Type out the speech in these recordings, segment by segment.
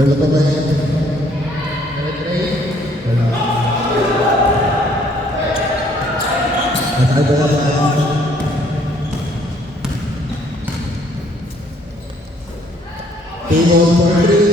Third pemain at ada Timur Putri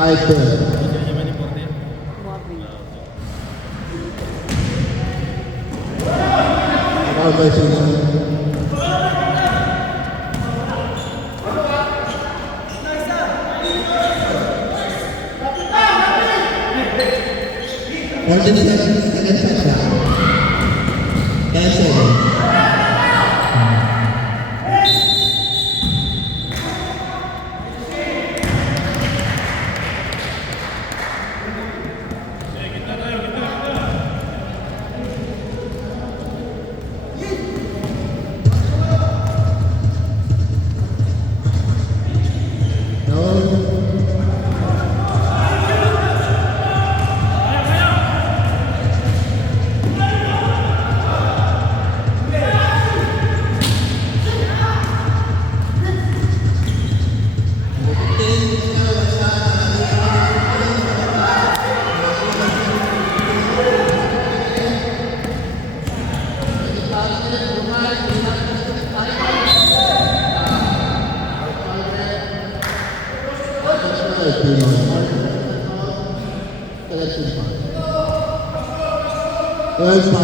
5-12. Foul by Sino. 47 seconds shot. 10 seconds. Well, 5.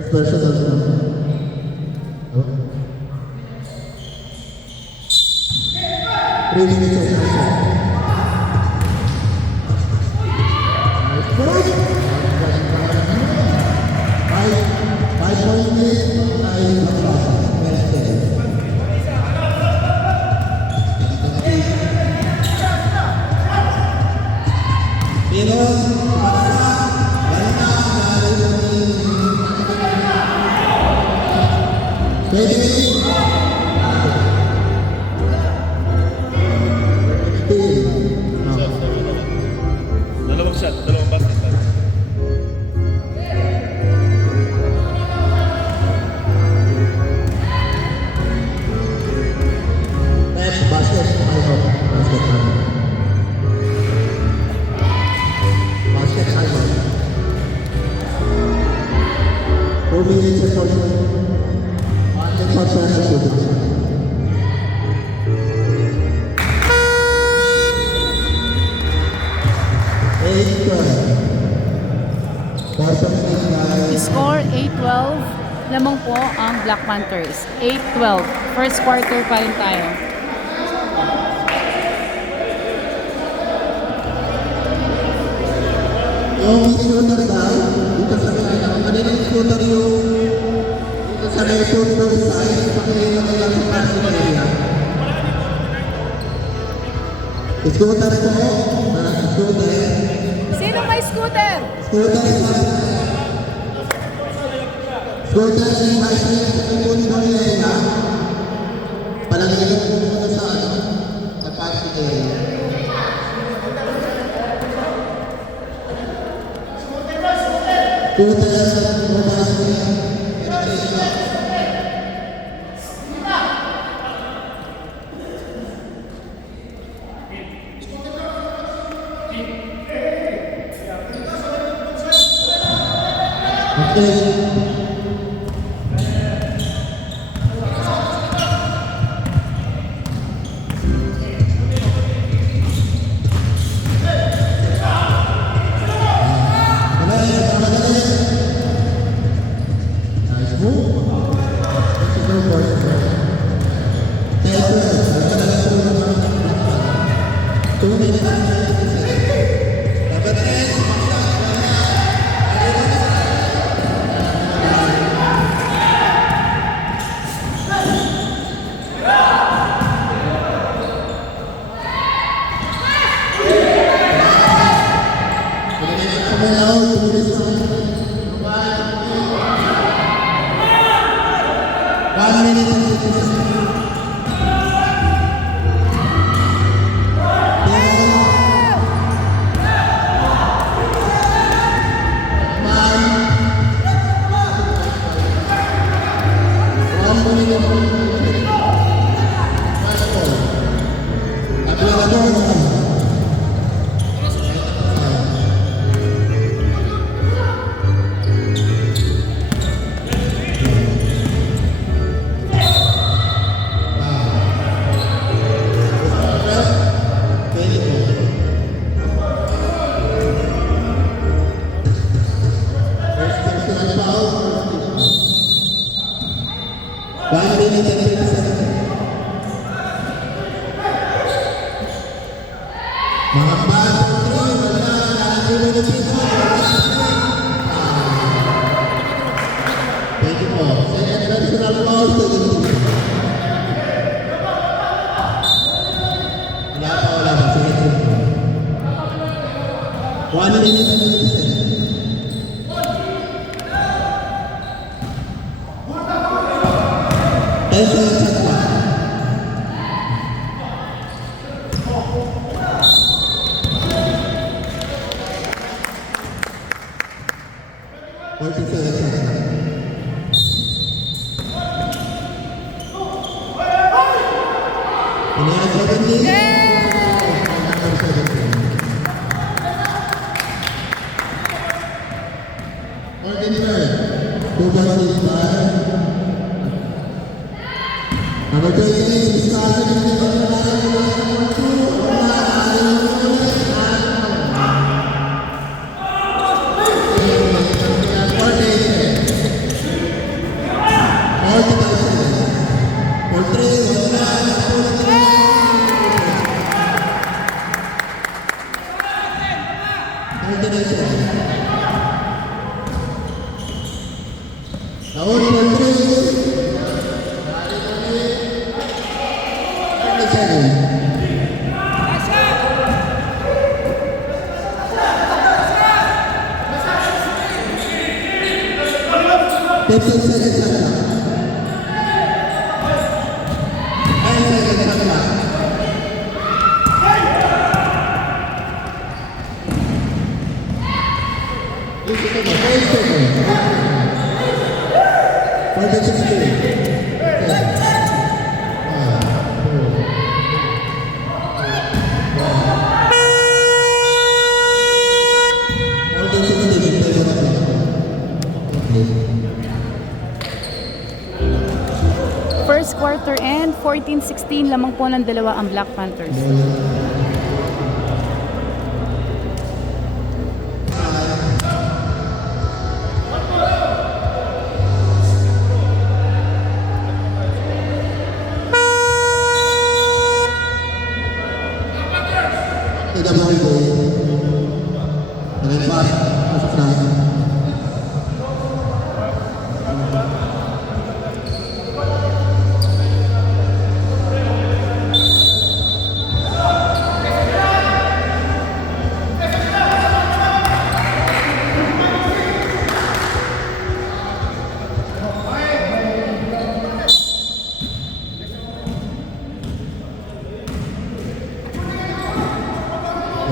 First person. 3 minutes and 9 seconds. Dalawang shot, dalawang basket. Score 8-12. Lamang po ang Black Panthers. 8-12. First quarter pa rin tayo. Yung scooter daw, dito sa kanina scooter yung dito sa record doon sa pakilala nila sa parking area. Scooter po, scooter. Sino may scooter? Scooter yung high school sa kukunin mo nila. Palagay po muna sa parking area. minutes and 20 seconds. Mga batang 3, wala. 2 minutes ito. Thank you po. Second personal foul, 17. Wala pa. Second personal. 1 minute and 20 seconds. 10 seconds at clock. Number 28, Ms. Carson, First quarter and 14-16 lamang po ng dalawa ang Black Panthers.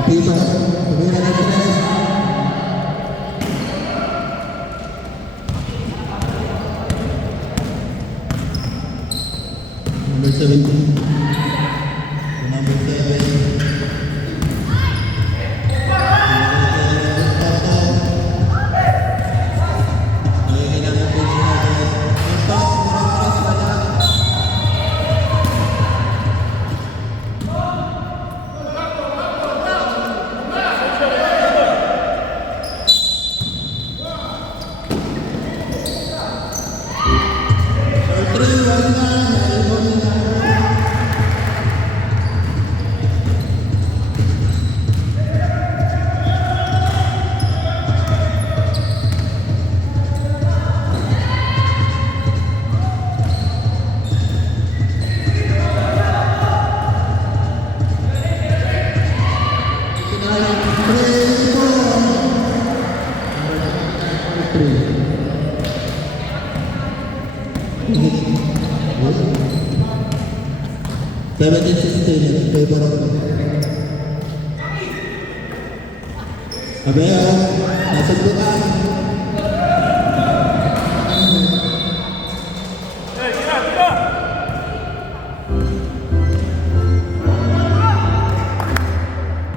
Piso, tumira ng 3. Number 17. Number 7. Abel, nasa bukan.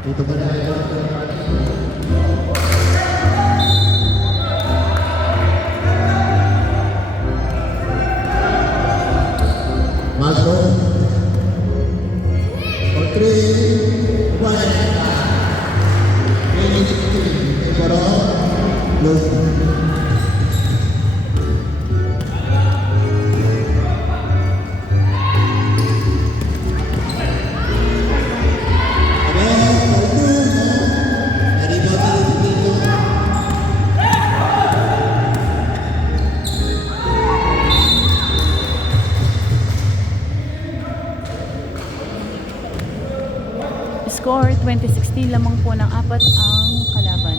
Dito ba na? Masuk. Oke, baik. 2016 lamang po ng 4 ang kalaban.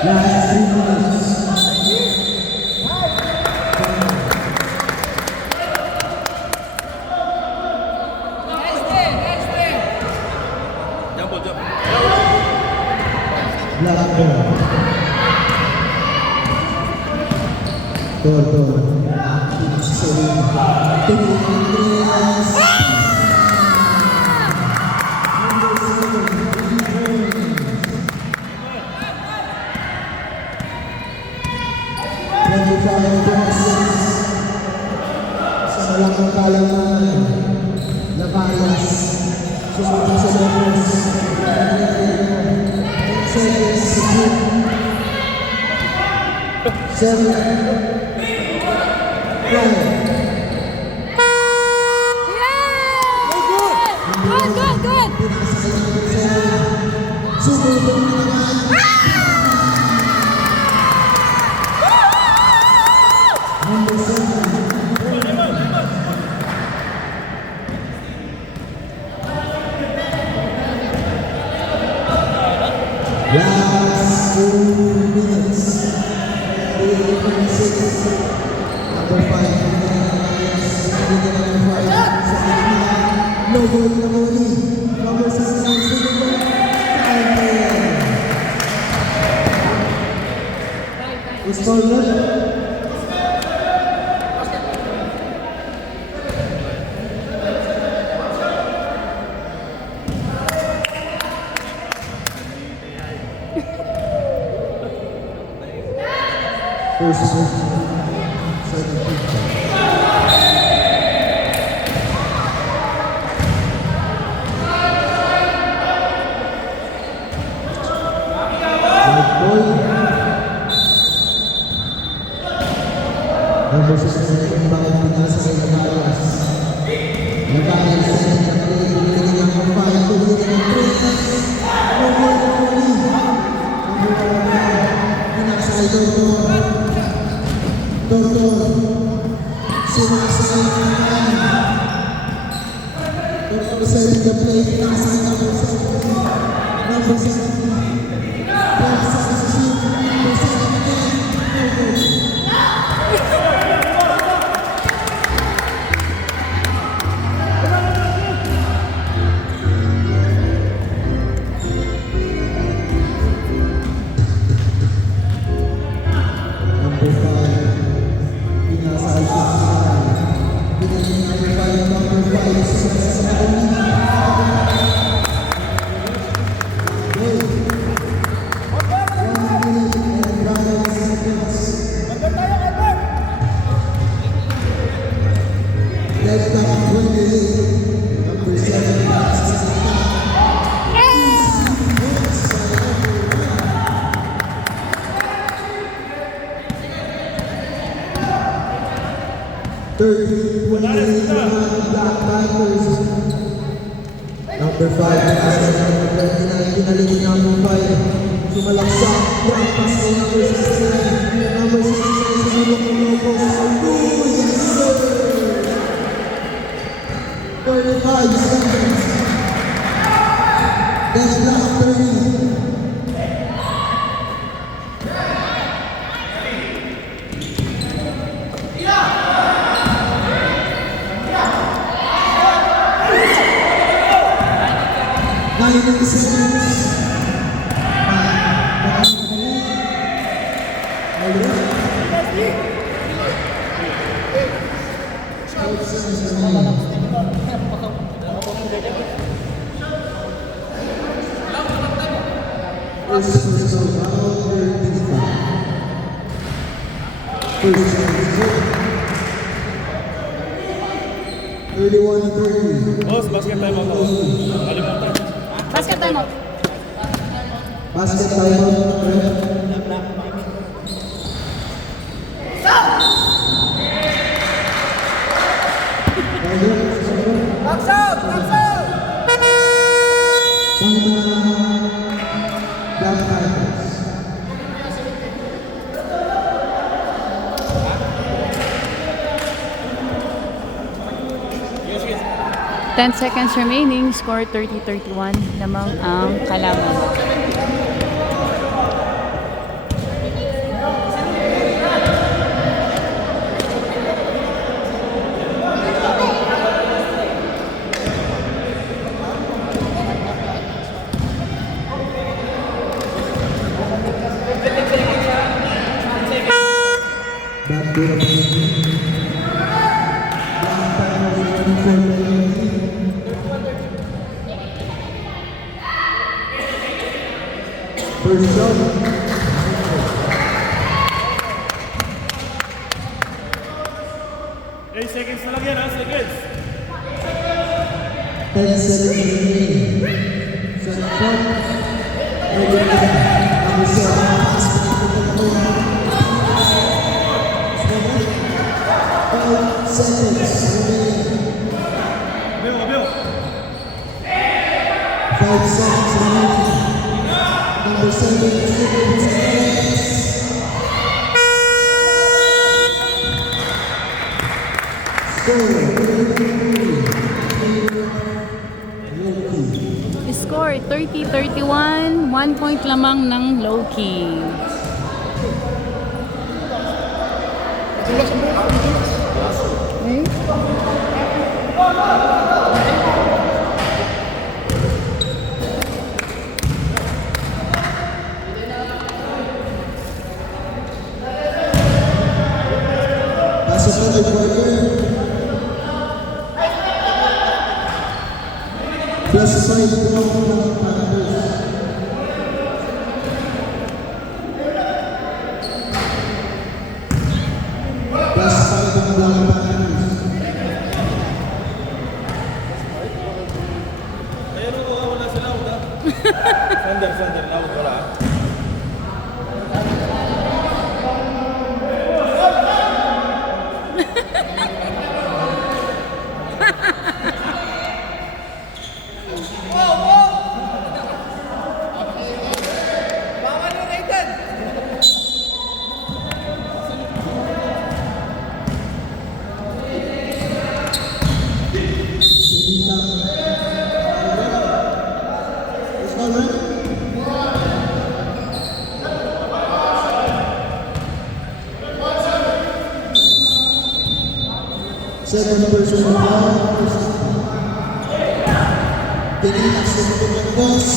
Last 3 minutes. Jumbo, jump. Black ball. Tor. Sa malakang kalangan na bias, sumunod sa levels, seconds to shoot. 7, 5. Good. Sumunod naman. Number 7. Last 2 minutes. 8:26. Number 5. No goal na muli. Number 69. Score good. First, second, number 16, bakit pinasa sa Nagalas? Nagalas sa Nagalas, binigyan ng 5, binigyan ng 3. Number 40. Number 1, pinasa kay Tortor. Tortor, sinasakay ng Nagalas. Tortor setting the play, pinasa kay number 7. Number 7. Pinasa sa shoot, number 7 again. No goal. Black Panthers. Number 5, pinalingin number 5. Sumalaksak, black pass kay number 69. Number 69, sinulong ng Locos. Oh, yes sir! 35 seconds. Then Black 30. Boss, basket time ako. Kalimutan. Basket time out. Basket time out. Box out! Box out! Black Panthers. 10 seconds remaining. Score 30-31 lamang ang kalaban. Back to the point. Long time of running for the first shot. 8 seconds na lang yan, ha? Seconds. 10 seconds remaining. Second shot. Number 7. Pass. 5 seconds remaining. Abil. 5 seconds remaining. Number 7. Score 30-31, 1 point lamang ng Loki. Okay. Pasok na the quarter. Plus 5 po ng Panthers. Plus 5 ang mga Panthers. Ayun ko, wala sila, wala. Sander, laut, wala. Bawal yung Raiden! Second person of all, Pinitak sa likod ng boss.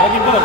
Lagi ball.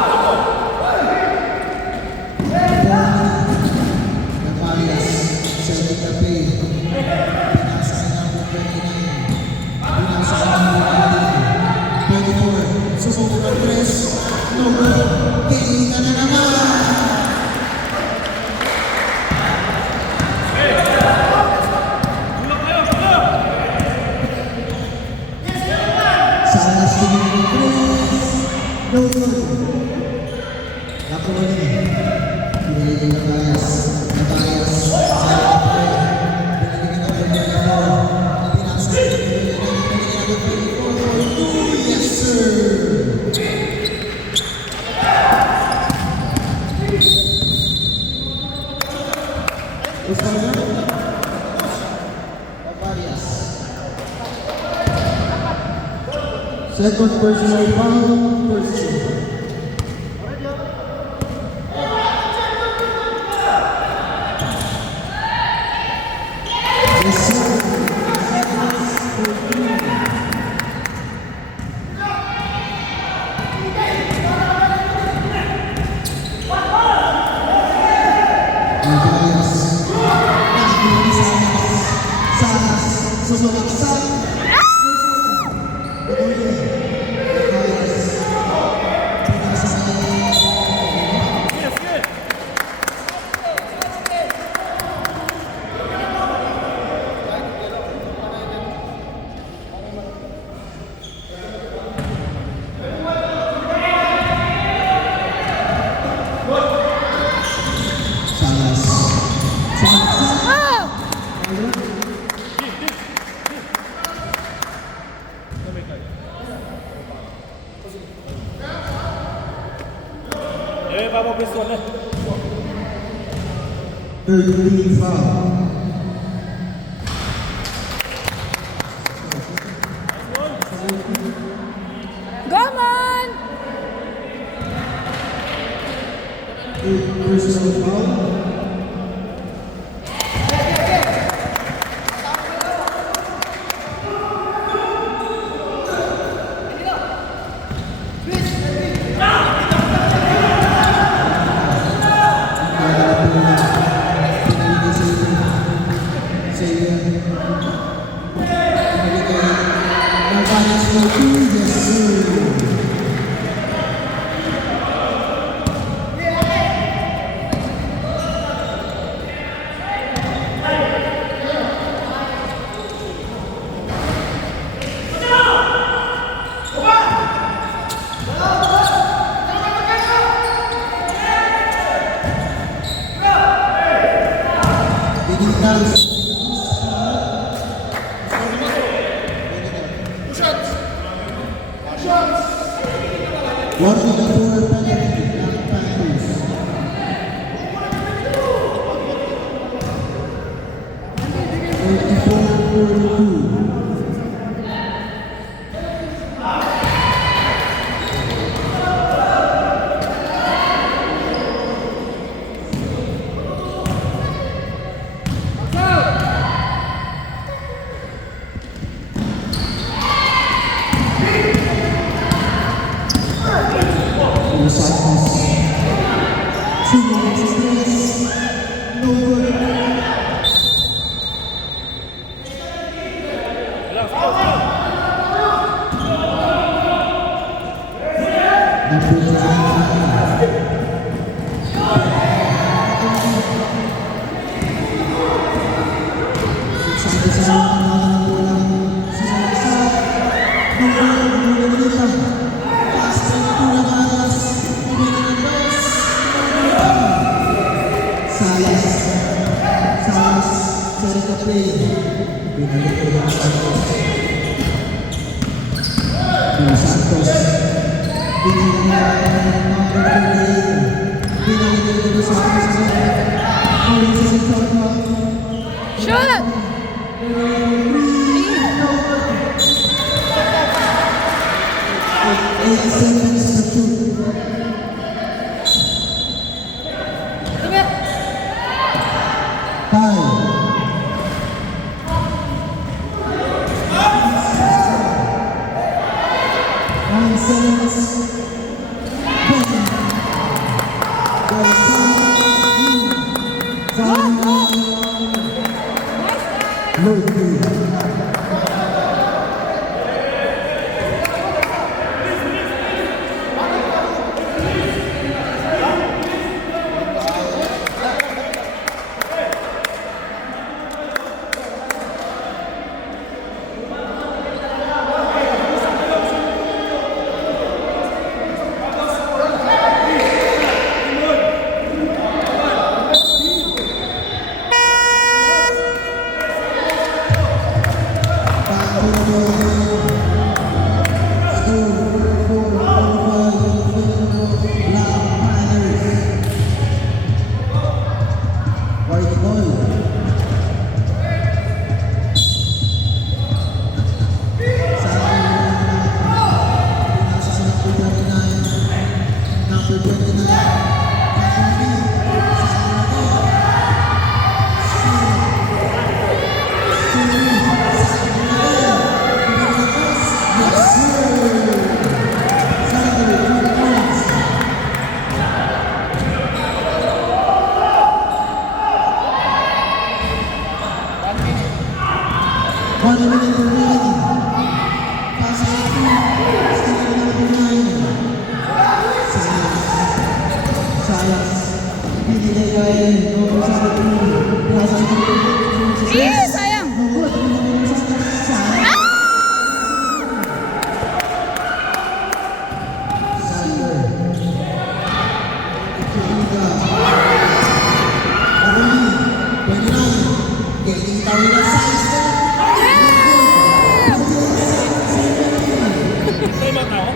Second personal foul, first team. Eh, papapistol eh. Third team foul. Go man! Third personal foul. What is the fourth penalty? Black Panthers. 44-42. Los Santos. 2 minutes, no good. Salas, set the play. Binalik ko ng Santos. Los Santos. Binalik niya ang number 38. Binalik niya ng Santos. Ulit sa second half. Shoot! 8 seconds to shoot. Sayang! Time out na ako.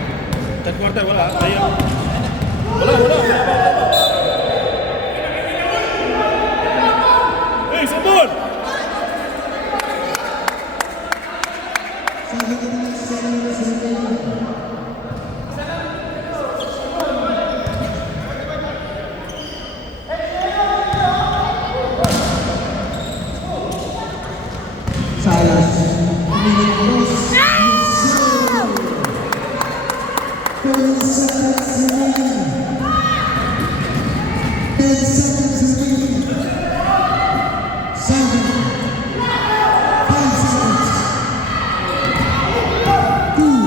Third quarter, wala. Sayang. Wala. Hey, sabon! Salas. Minigos. 30 seconds remaining. 10 seconds remaining. 7, 5 seconds. 2.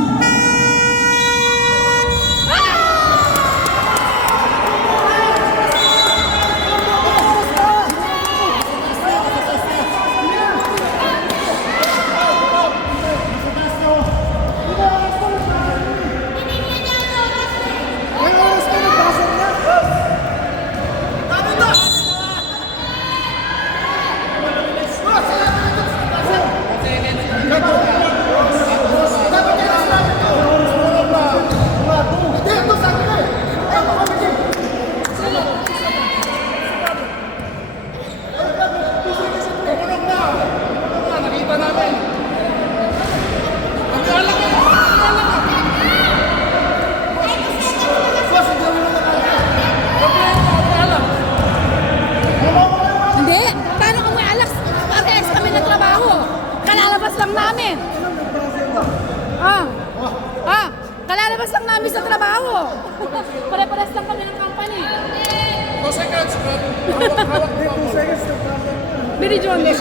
Hindi. Paano kung may alak? Parehas kami nagtrabaho. Kalalabas lang namin. Kalalabas lang namin sa trabaho. Pare-pares lang kami ng company. 2 seconds. Billy John. Pwede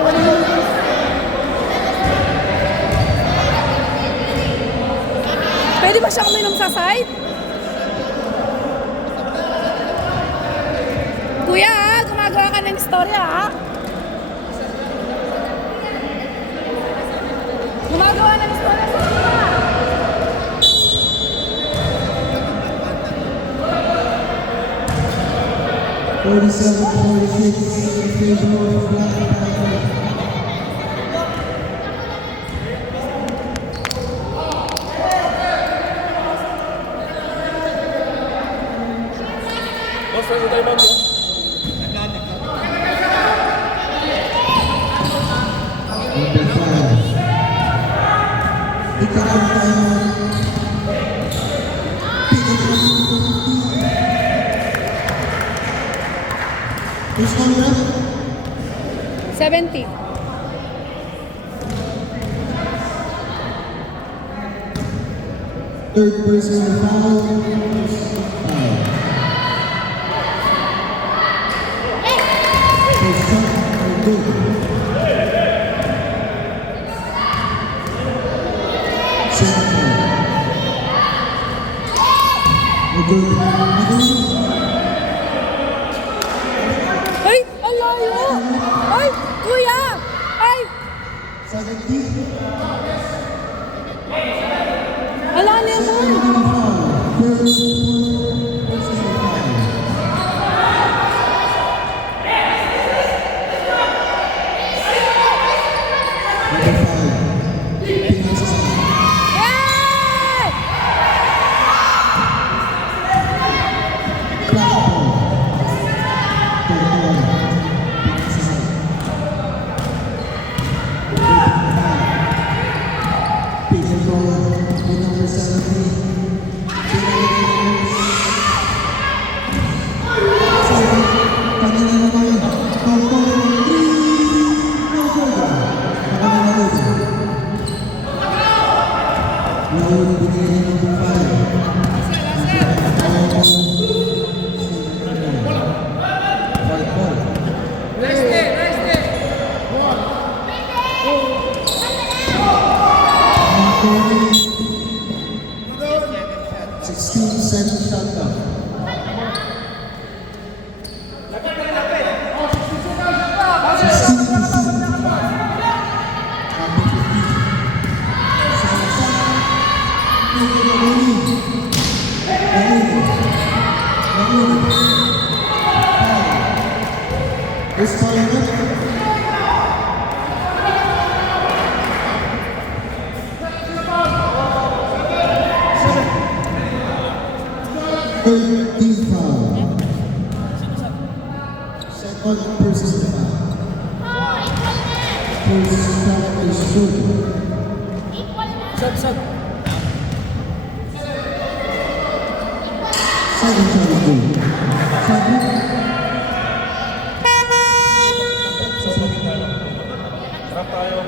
ko naman. Pwede ba siyang uminom sa side? Kuya, gumagawa ka ng istorya, ha? Gumagawa ng istorya sa kuya. 47-46 in favor of Black Panther. Boss, pwede tayo mag Number 5. Ikaw tayo. Who's coming up? 70. Third personal foul. So shot or good. Second foul. Good. Ay! Ang layo! Ay! Kuya! Ay! 70. Ala naman! Hey! Rest it. 16-7 shot clock. This time, versus the 5. First shot is good. Sab, sab. Second shot is good. Second. Harap tayo.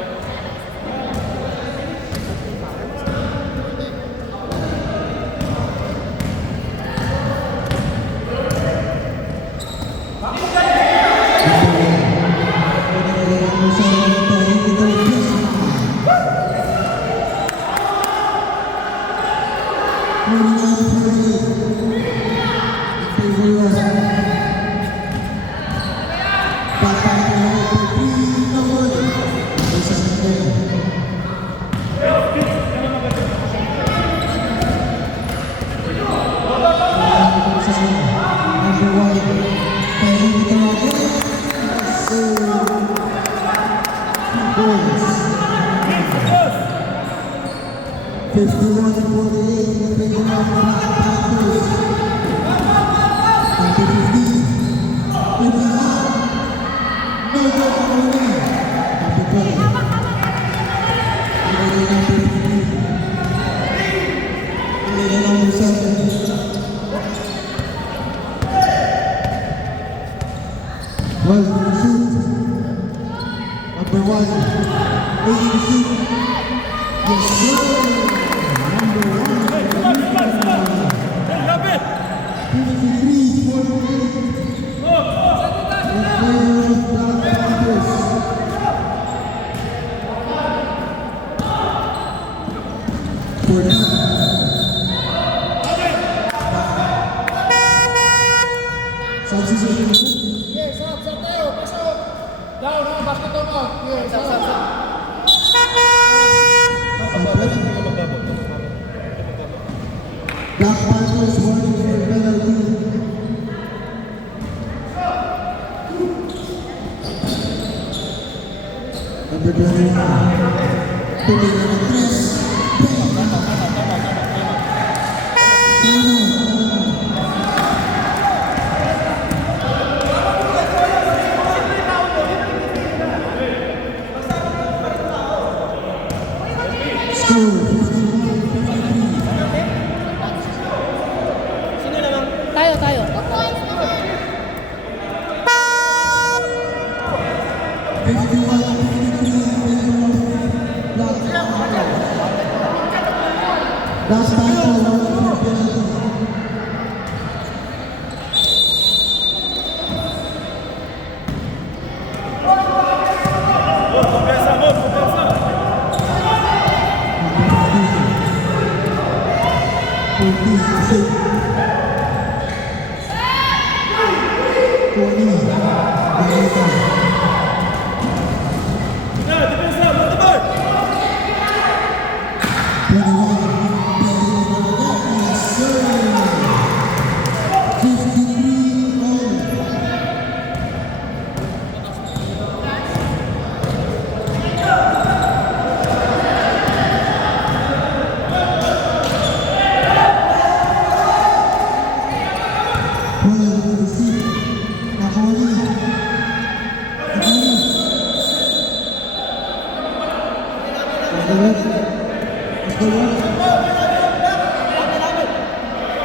Well, shoot. Number 1, 80 to shoot. Yes, sir. Number 1, 53, 48. Substitution. Okay, sab, sab tayo. Pasok. Down, ha. Basket down out. Okay, sab, sab, sab. Black Panthers warning for penalty. Number 21. Tumira ng 3. Score. Tayo, tayo. 51-53. Last time for penalty. Pesa mo, pesa. 20. Na, depensa, matibay. 21. Yes, sir. 53 all.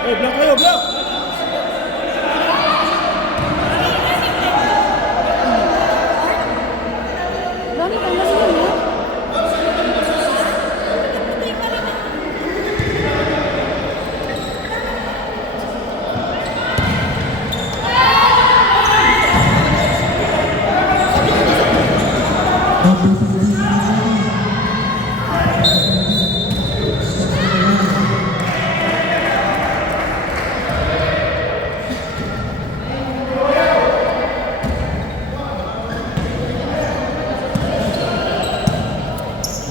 Hey, block kayo, block. Dami kang nasiyan, ha?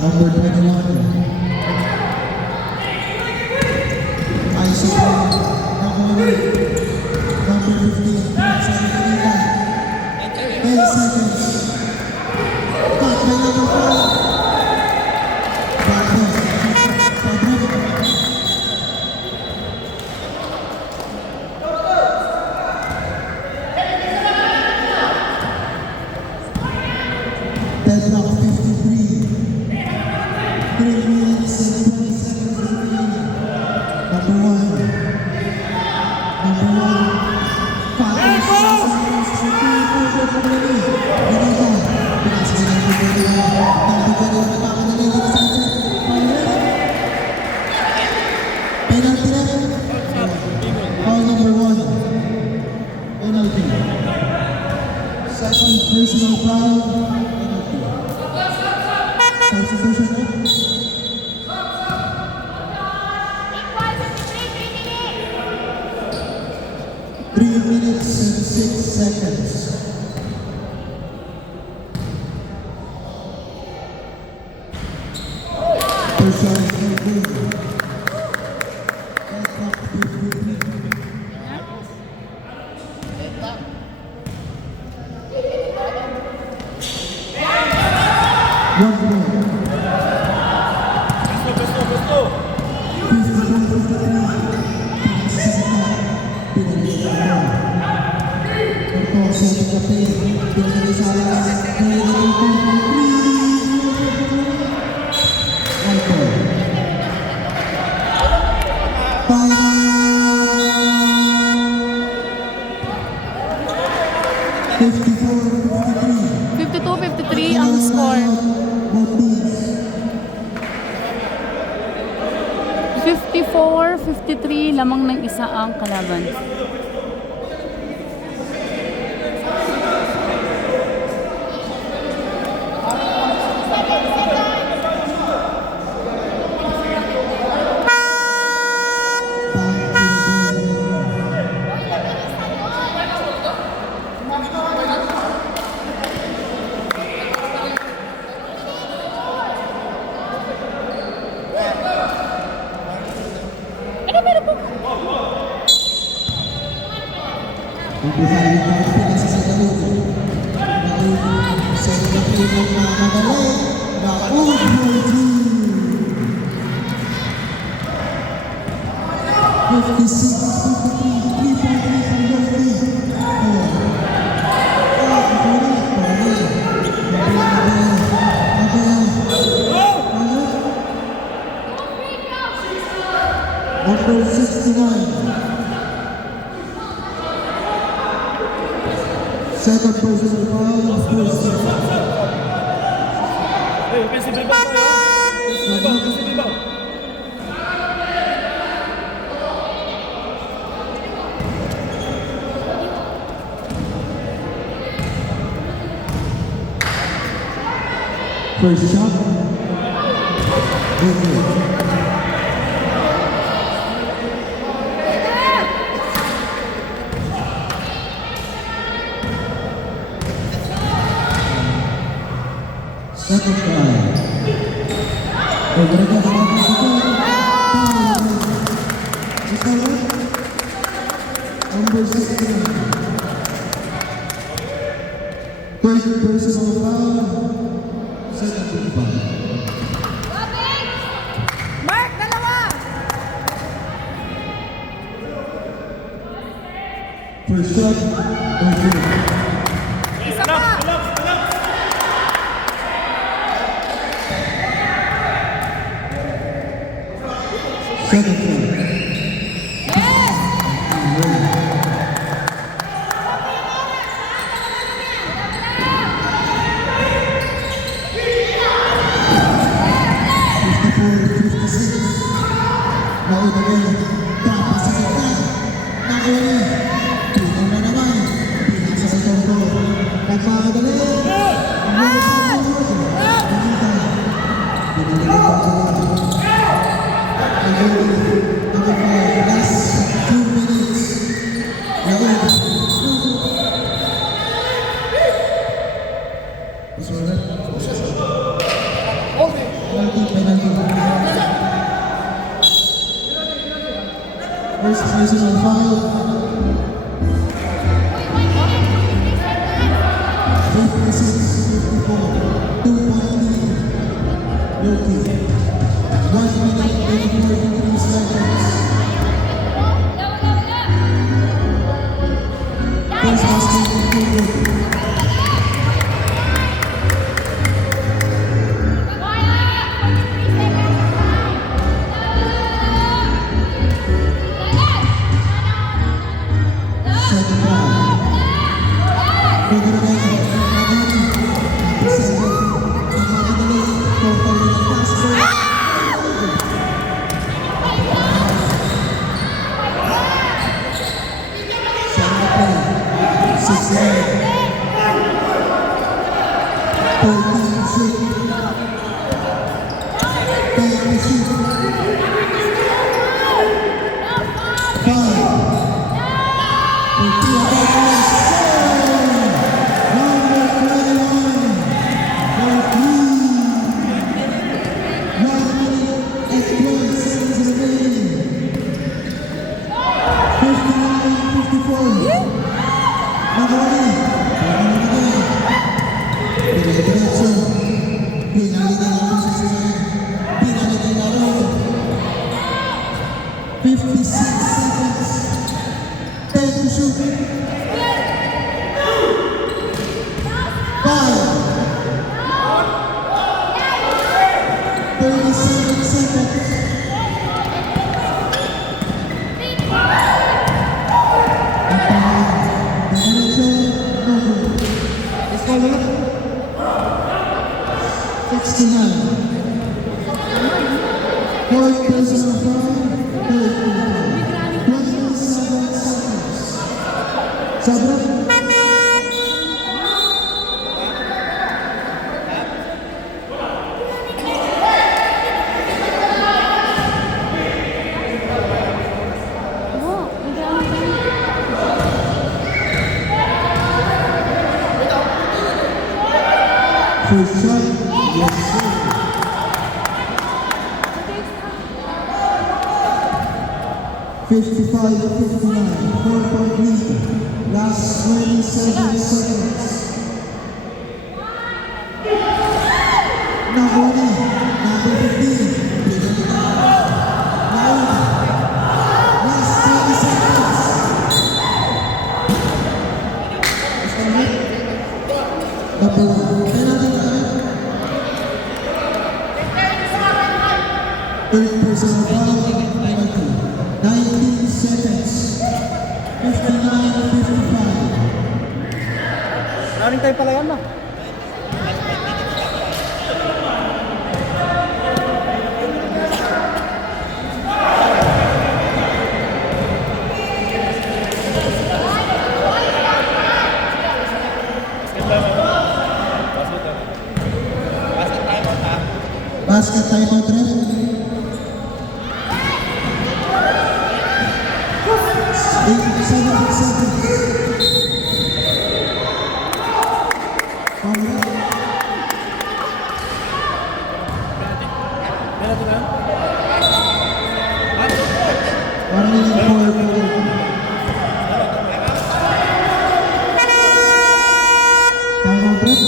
Number 21. Isaac Nakamari. Number 15. Sangalina. 10 seconds. Cut by number 5. personal foul. Substitution. 3 minutes and 6 seconds. Personal foul. One more. Besto. 52-53 ang score. 54-53, lamang ng isa ang kalaban. Umpisahan yung mga Pinas sa Talugo. Sa Talugo ng mga magaling, Raul Jordi. 56-53, 3.3 from Jordi. Number 69. Second personal foul, first. Hey, offensive rebound tayo. Offensive rebound. First shot. Okay. Second foul. Number 69. First personal foul. Second foul. Mark, dalawa! First shot. Okay. Isa pa! Second foul. First personal foul. 56-54, 2.3. Loki. 1 minute and 43 seconds. First basket included. Second round. Further down, Nagani. 14 shoot. 10 shoot. 5. 56 seconds. 10 to shoot. 5. 37 seconds. Let's go, Lolo. 69. Fourth personal foul. 27 seconds. Sobra. Oh, First shot. Yes, sir. 55-59. 4-point lead. Last 27 seconds. Number 1. Number 15. Nauna. Last 20 seconds. Number 1. Penalty time. Third personal foul. Penalty. 19 seconds. 59-55. Running time pala yan, no? Basket timeout, ref. 8 seconds. Foul. Penalty na? 1 minute for timeout, ref.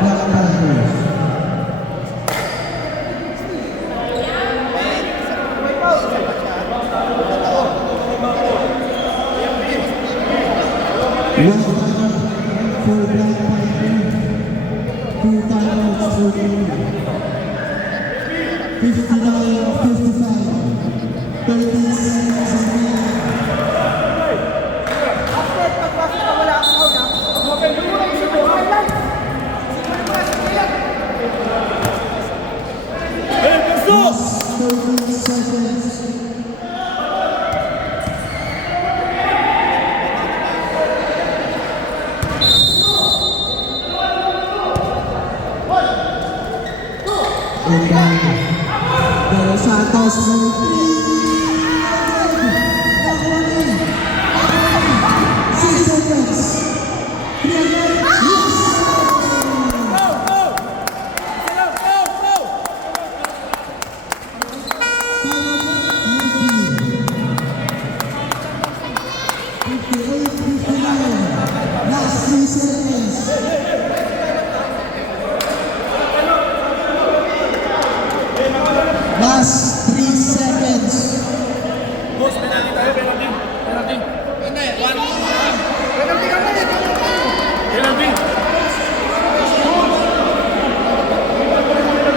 Black Panthers. One timeout for Black Panthers. 2 timeouts for Blue. 59-55. 30 seconds remaining. Last 30 seconds. And De Los Santos for 6 seconds. 3 again. Yes! Last 3 seconds. Last 3 seconds. Boss, penalty tayo, penalty. Penalty. Penalty.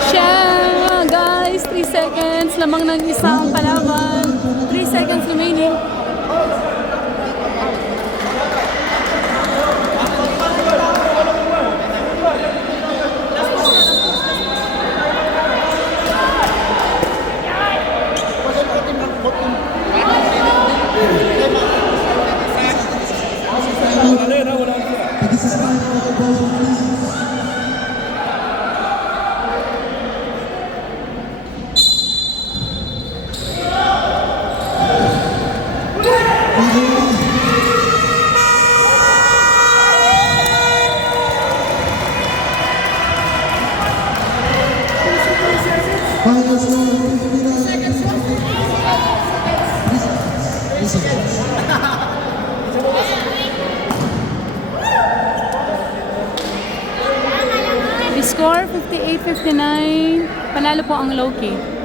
Siya, guys, 3 seconds. Lamang ng isang kalaban. 3 seconds remaining. Final score, 59 seconds. The score 58-59. Panalo po ang Loki.